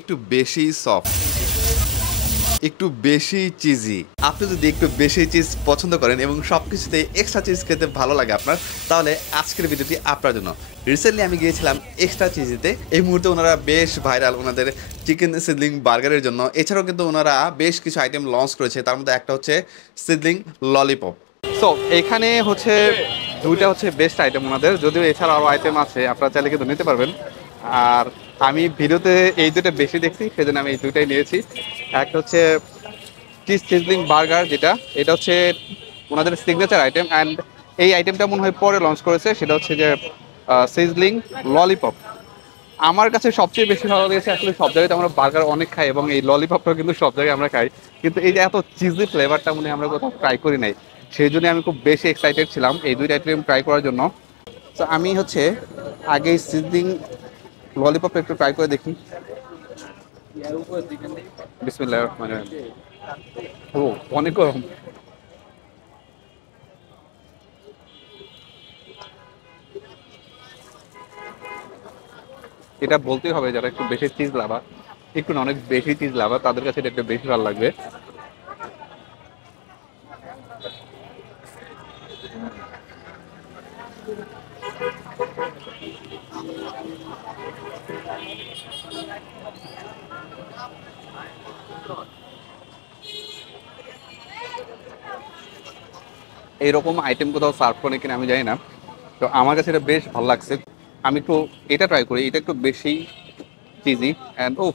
একটু বেশি সফট, একটু বেশি চিজি। আপনি যদি একটু বেশি চিজ পছন্দ করেন এবং সব কিছুতে এক্সট্রা চিজ খেতে ভালো লাগে আপনার, তাহলে আজকের ভিডিওটি আপনার জন্য। রিসেন্টলি আমি গিয়েছিলাম এক্সট্রা চিজিতে। এই মুহূর্তে ওনারা বেশ ভাইরাল ওনাদের চিকেন সিডলিং বার্গারের জন্য। এছাড়াও কিন্তু ওনারা বেশ কিছু আইটেম লঞ্চ করেছে, তার মধ্যে একটা হচ্ছে সিডলিং ললিপপ। সো এখানে হচ্ছে দুইটা হচ্ছে বেস্ট আইটেম ওনাদের, যদিও এছাড়া আরও আইটেম আছে, আপনারা চাইলে কিন্তু নিতে পারবেন। আর আমি ভিডিওতে এই দুটো বেশি দেখছি, সেজন্য আমি এই দুইটাই নিয়েছি। একটা হচ্ছে চিজ সিজলিং বার্গার, যেটা এটা হচ্ছে ওনাদের সিগনেচার আইটেম, অ্যান্ড এই আইটেমটা মনে হয় পরে লঞ্চ করেছে, সেটা হচ্ছে যে সিজলিং ললিপপ। আমার কাছে সবচেয়ে বেশি ভালো লেগেছে, আসলে সব জায়গায় আমরা বার্গার অনেক খাই এবং এই ললিপপটাও কিন্তু সব জায়গায় আমরা খাই, কিন্তু এই যে এত চিজি ফ্লেভারটা মনে হয় আমরা কোথাও ট্রাই করি নাই। সেই জন্য আমি খুব বেশি এক্সাইটেড ছিলাম এই দুইটা আইটেম ট্রাই করার জন্য। তো আমি হচ্ছে আগে সিজলিং ললিপপটা একটু ট্রাই করে দেখি। বিসমিল্লাহির রহমানির রহিম। ও, অনেক গরম। এটা বলতেই হবে, যারা একটু বেশি চিজ লাভার, একটু না অনেক বেশি চিজ লাভার, তাদের কাছে এটা একটু বেশি ভালো লাগবে। এইরকম আইটেম কোথাও সার্ভ করে কিনা আমি জানি না, তো আমার কাছে এটা বেশ ভালো লাগছে। আমি একটু এটা ট্রাই করি, এটা একটু বেশি চিজি অ্যান্ড ও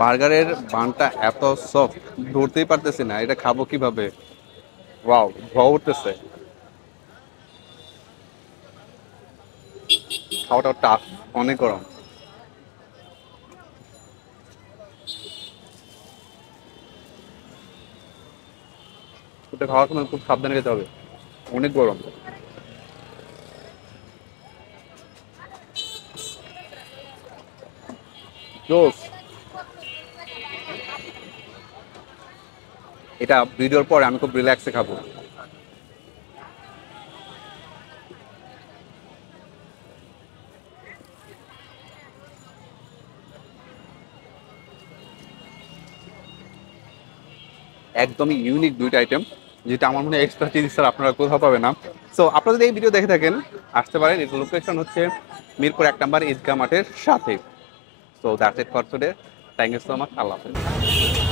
বার্গারের বানটা এত সফট, ধরতেই পারতেছি না এটা খাবো কিভাবে। ওয়াও, ধোয়া উঠতেছে। খাওয়াটাও টাফ, অনেক গরম। এটা খাওয়ার সময় খুব সাবধানে খেতে হবে, অনেক গরম। জোস। এটা ভিডিওর পরে আমি খুব রিল্যাক্সে খাবো। একদমই ইউনিক দুইটা আইটেম, যেটা আমার মনে হয় এক্সট্রা চিজ স্যার আপনারা কোথাও পাবে না। সো আপনারা যদি এই ভিডিও দেখে থাকেন, আসতে পারেন। এর লোকেশন হচ্ছে মিরপুর 1 নম্বর ঈদগাহ মাঠের সাথে। So that's it for today. Thank you so much. Allah হাফেজ।